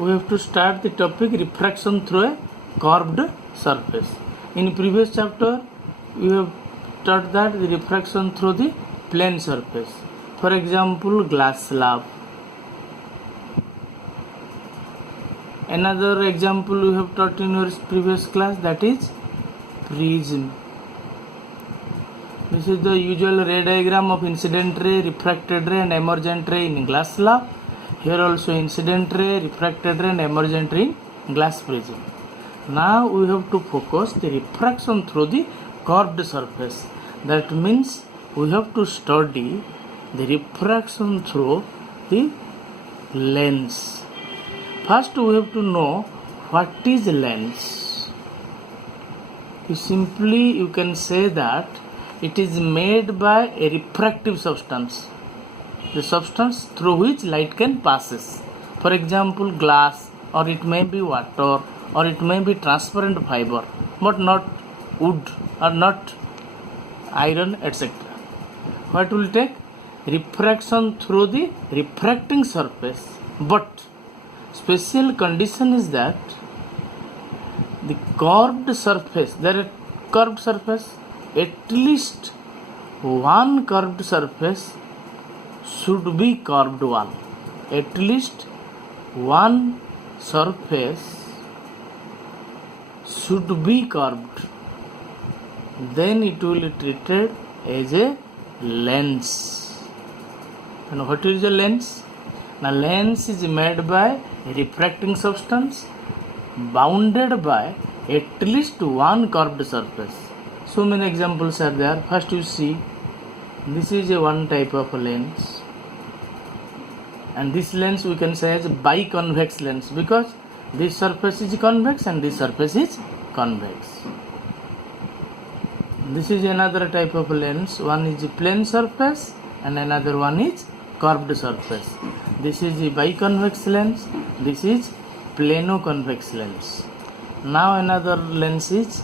we have to start the topic refraction through a curved surface. In previous chapter, we have taught that the refraction through the plane surface. For example, glass slab. Another example we have taught in your previous class, that is prism. This is the usual ray diagram of incident ray, refracted ray and emergent ray in glass slab. Here also incident ray, refracted ray and emergent ray in glass prism. Now we have to focus the refraction through the curved surface. That means we have to study the refraction through the lens. First we have to know what is lens. You can say that it is made by a refractive substance, the substance through which light can passes. For example, glass, or it may be water, or it may be transparent fiber, but not wood or not iron, etc. What will take? Refraction through the refracting surface. But special condition is that the curved surface, at least one curved surface should be curved one. At least one surface should be curved. Then it will be treated as a lens. And what is a lens? Now lens is made by a refracting substance bounded by at least one curved surface. So many examples are there. First you see, this is a one type of lens, and this lens we can say as biconvex lens because this surface is convex and this surface is convex. This is another type of lens. One is plane surface and another one is curved surface. This is the biconvex lens. This is plano-convex lens. Now another lens is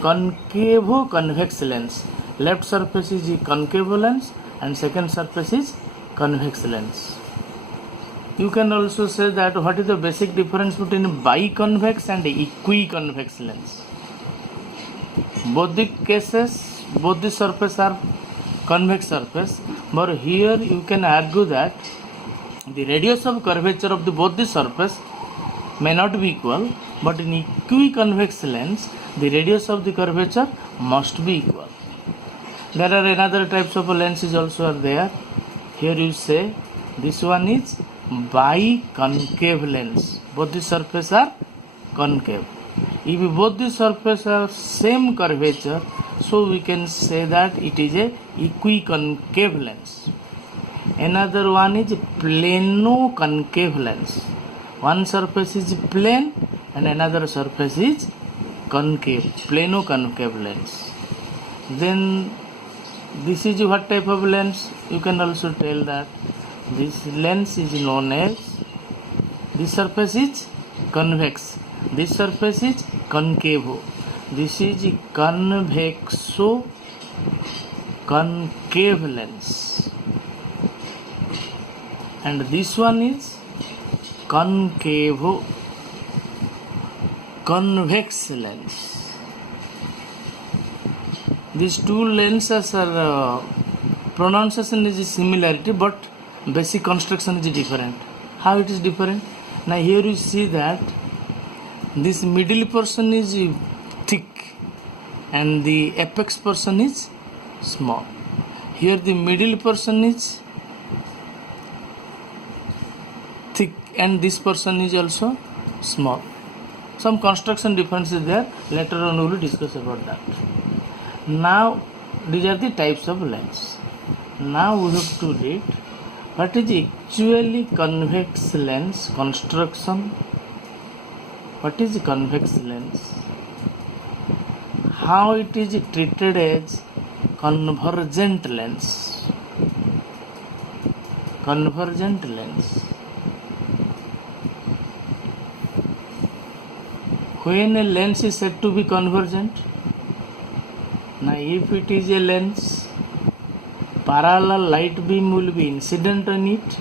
concavo-convex lens. Left surface is the concave lens and second surface is convex lens. You can also say that what is the basic difference between biconvex and equiconvex lens. Both the cases, both the surface are convex surface, but here you can argue that the radius of curvature of both the surface may not be equal, but in equiconvex lens the radius of the curvature must be equal. There are another types of lenses also are there. Here you say this one is biconcave lens. Both the surface are concave. If both the surface are same curvature, so we can say that it is a equiconcave lens. Another one is plano-concave lens. One surface is plane and another surface is concave, plano-concave lens. Then this is what type of lens? You can also tell that this lens is known as, this surface is convex, this surface is concavo. This is convexo-concave lens. And this one is concavo-convex lens. These two lenses are pronunciation is similarity, but basic construction is different. How it is different? Now here you see that this middle portion is thick and the apex portion is small. Here the middle portion is thick and this portion is also small. Some construction difference is there. Later on we will discuss about that. Now these are the types of lens. Now we have to read what is actually convex lens construction. What is convex lens? How it is treated as convergent lens. Convergent lens. When a lens is said to be convergent, now if it is a lens, parallel light beam will be incident on it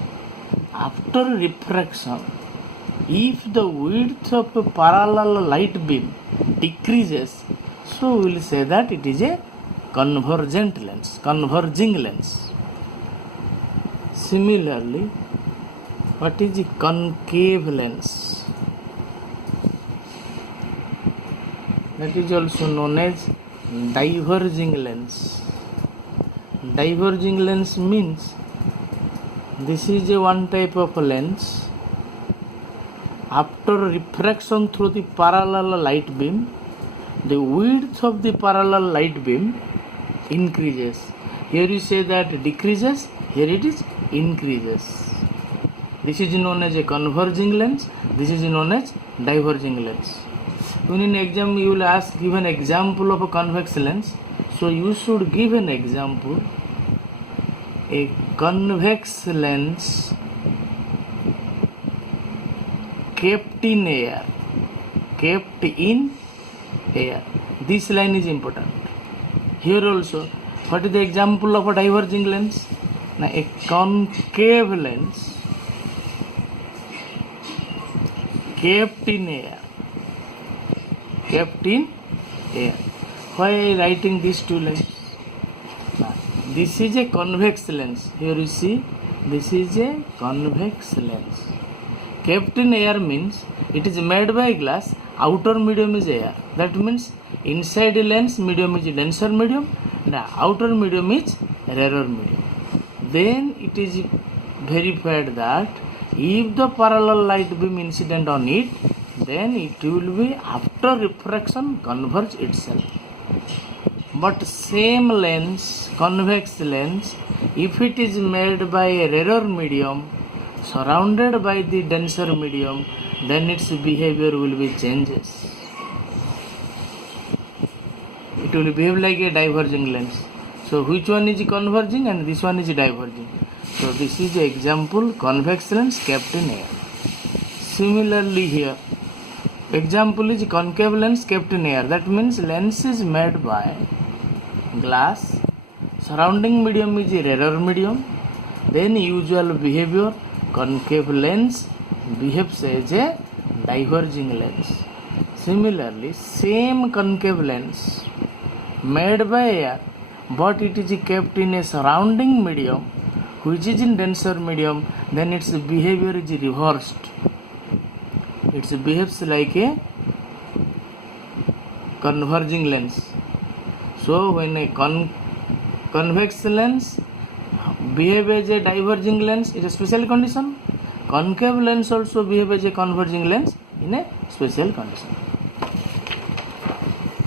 after refraction, if the width of a parallel light beam decreases, so we will say that it is a convergent lens, converging lens. Similarly, what is the concave lens? That is also known as diverging lens. Diverging lens means this is a one type of lens. After refraction through the parallel light beam, the width of the parallel light beam increases. Here you say that decreases, here it is increases. This is known as a converging lens, this is known as diverging lens. When in exam you will give an example of a convex lens, so you should give an example. A convex lens kept in air. Kept in air. This line is important. Here also, what is the example of a diverging lens? Now, a concave lens kept in air. Kept in air. Why I am writing these two lines? This is a convex lens. Here you see, this is a convex lens. Kept in air means it is made by glass, outer medium is air. That means inside the lens medium is denser medium and outer medium is rarer medium. Then it is verified that if the parallel light beam incident on it, then it will be after refraction converge itself. But same lens, convex lens, if it is made by a rarer medium surrounded by the denser medium, then its behavior will be changes. It will behave like a diverging lens. So which one is converging and this one is diverging? So this is the example, convex lens kept in air. Similarly here, example is concave lens kept in air. That means lens is made by glass, surrounding medium is a rarer medium, then usual behavior, concave lens behaves as a diverging lens. Similarly, same concave lens made by air, but it is kept in a surrounding medium which is in denser medium, then its behavior is reversed. It behaves like a converging lens. So when a convex lens behave as a diverging lens, it is a special condition. Concave lens also behave as a converging lens in a special condition.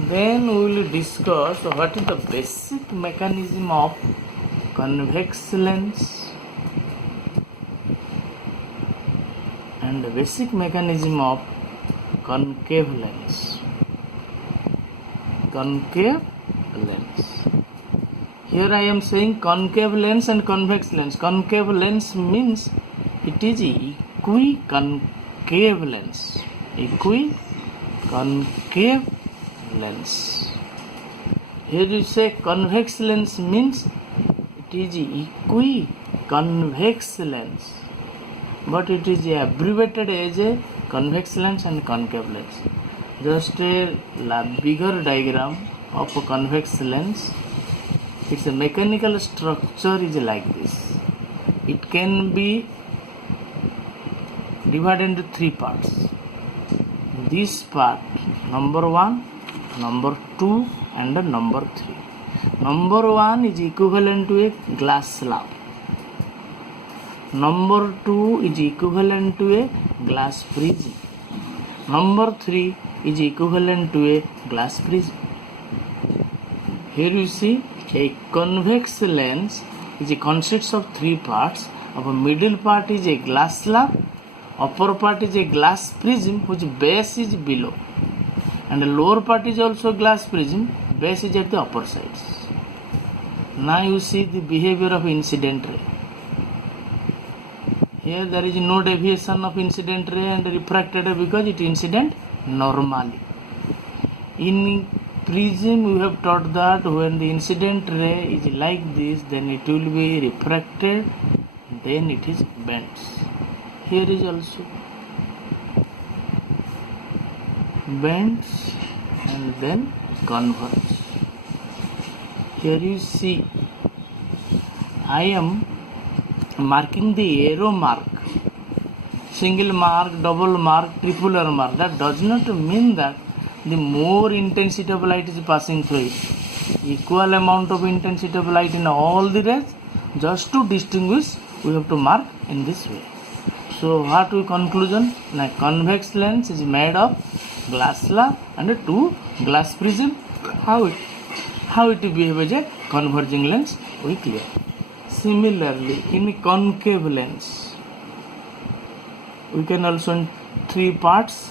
Then we will discuss what is the basic mechanism of convex lens and the basic mechanism of concave lens. Concave lens. Here I am saying concave lens and convex lens. Concave lens means it is equiconcave lens. Equiconcave lens. Here you say convex lens means it is equiconvex lens, but it is abbreviated as a convex lens and concave lens. Just a bigger diagram of a convex lens. Its mechanical structure is like this. It can be divided into three parts. This part, number 1, number 2 and number 3. Number 1 is equivalent to a glass slab. Number 2 is equivalent to a glass prism. Number 3 is equivalent to a glass prism. Here you see a convex lens consists of three parts. Of a middle part is a glass slab, upper part is a glass prism which base is below, and the lower part is also glass prism, base is at the upper sides. Now you see the behavior of incident ray. Here there is no deviation of incident ray and refracted ray because it incident normally. In prism we have taught that when the incident ray is like this, then it will be refracted, then it is bent. Here is also bends and then converge. Here you see I am marking the arrow mark, single mark, double mark, triple arrow mark. That does not mean that the more intensity of light is passing through it. Equal amount of intensity of light in all the rays. Just to distinguish, we have to mark in this way. So what we conclusion? Now convex lens is made of glass slab and two glass prism. How it behave as a converging lens, we clear. Similarly, in concave lens, we can also in three parts.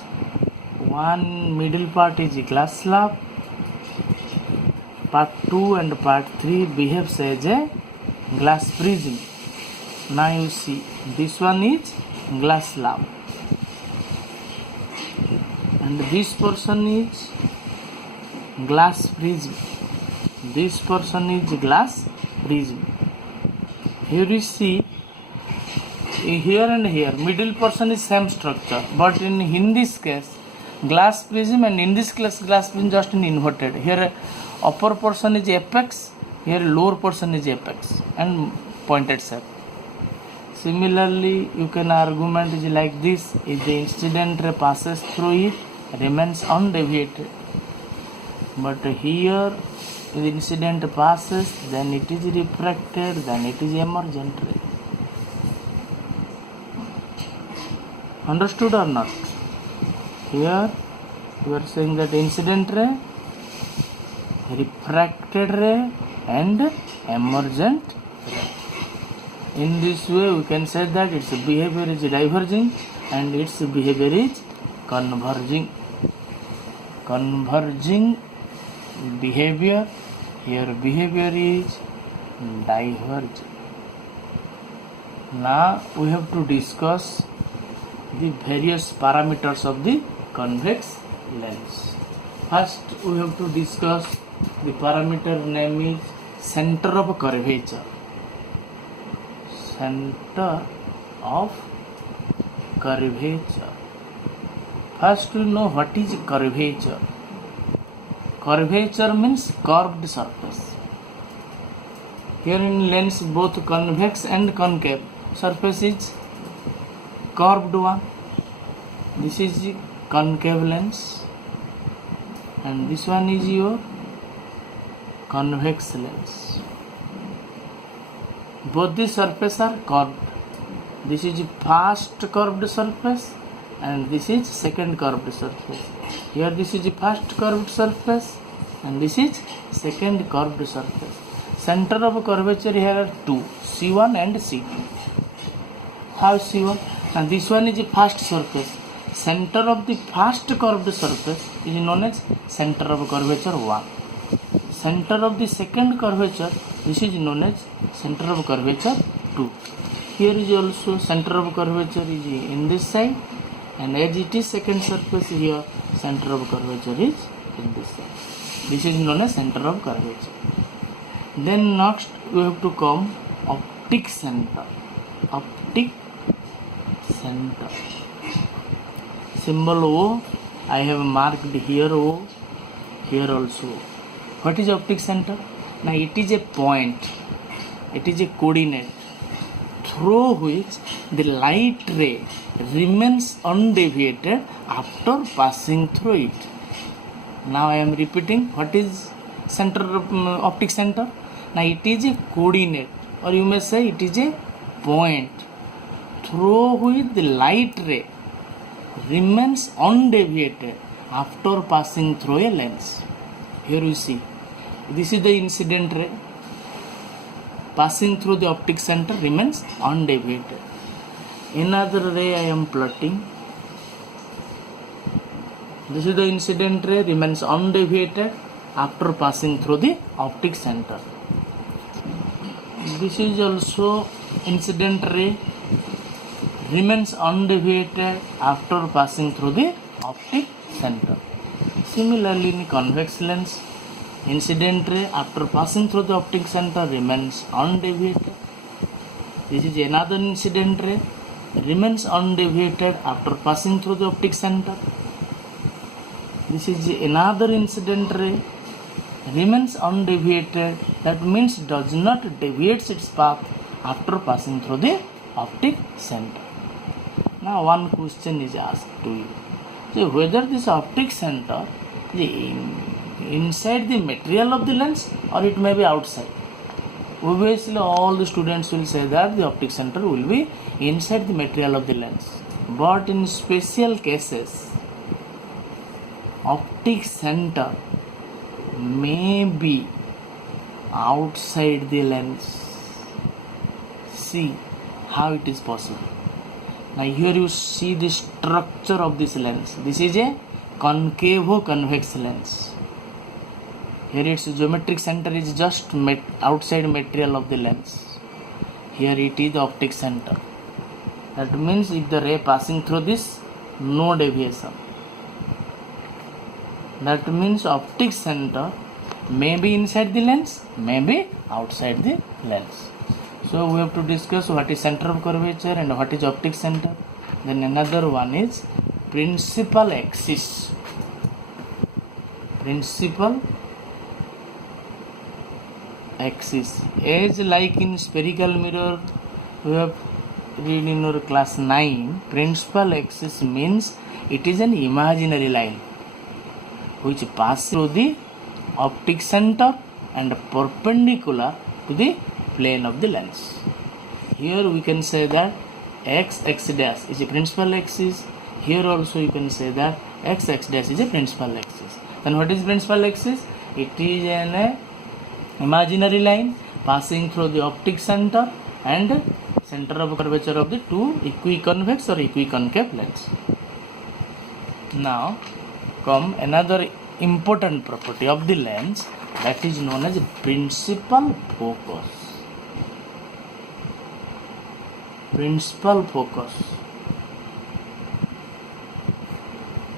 One middle part is glass slab. Part 2 and part 3 behaves as a glass prism. Now you see this one is glass slab and this portion is glass prism. This portion is glass prism. Here you see here and here middle portion is same structure, but in this case glass prism and in this case glass prism just inverted. Here upper portion is apex, here lower portion is apex and pointed shape. Similarly, you can argument is like this: if the incident ray passes through it, remains undeviated. But here, if the incident passes, then it is refracted, then it is emergent ray. Understood or not? Here, you are saying that incident ray, refracted ray, and emergent ray. In this way, we can say that its behavior is diverging and its behavior is converging. Converging behavior, here behavior is diverging. Now we have to discuss the various parameters of the convex lens. First, we have to discuss the parameter name is center of curvature. Center of curvature. First, we know what is curvature. Curvature means curved surface. Here in lens, both convex and concave surface is curved one. This is the concave lens, and this one is your convex lens. Both the surfaces are curved. This is first curved surface and this is second curved surface. Here this is first curved surface and this is second curved surface. Center of curvature here are two, C1 and C2. How C1? And this one is first surface. Center of the first curved surface is known as center of curvature 1. Center of the second curvature, this is known as center of curvature 2. Here is also center of curvature is in this side, and as it is second surface here, center of curvature is in this side. This is known as center of curvature. Then next we have to come optic center. Optic center. Symbol O, I have marked here O, here also. What is optic center? Now it is a point, it is a coordinate through which the light ray remains undeviated after passing through it. Now I am repeating what is center of optic center. Now it is a coordinate, or you may say it is a point through which the light ray remains undeviated after passing through a lens. Here you see, this is the incident ray passing through the optic center remains undeviated. Another ray I am plotting. This is the incident ray remains undeviated after passing through the optic center. This is also incident ray remains undeviated after passing through the optic center. Similarly, in convex lens, incident ray after passing through the optic center remains undeviated. This is another incident ray remains undeviated after passing through the optic center. This is another incident ray, remains undeviated, that means does not deviate its path after passing through the optic center. Now one question is asked to you, so whether this optic center is inside the material of the lens or it may be outside. Obviously all the students will say that the optic center will be inside the material of the lens, but in special cases optic center may be outside the lens. See how it is possible. Now here you see the structure of this lens. This is a concavo-convex lens. Here its geometric center is just outside material of the lens. Here it is the optic center. That means if the ray passing through this, no deviation. That means optic center may be inside the lens, may be outside the lens. So we have to discuss what is center of curvature and what is optic center. Then another one is principal axis. Principal axis. As like in spherical mirror, we have read in our class 9, principal axis means it is an imaginary line which passes through the optic center and perpendicular to the plane of the lens. Here we can say that x dash is a principal axis. Here also you can say that x dash is a principal axis. Then what is principal axis? It is an imaginary line passing through the optic center and center of curvature of the two equiconvex or equiconcave lens. Now come another important property of the lens, that is known as principal focus. Principal focus.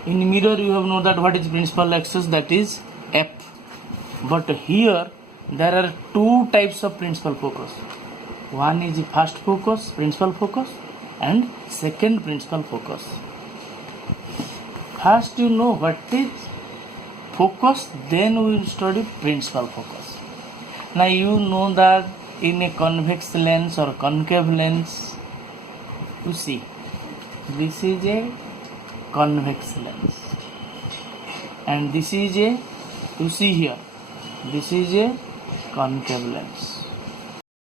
In mirror you have know that what is principal axis, that is f. But here there are two types of principal focus. One is the first focus, principal focus, and second principal focus. First you know what is focus, then we will study principal focus. Now you know that in a convex lens or concave lens, you see this is a convex lens and this is a, you see here, this is a concave lens.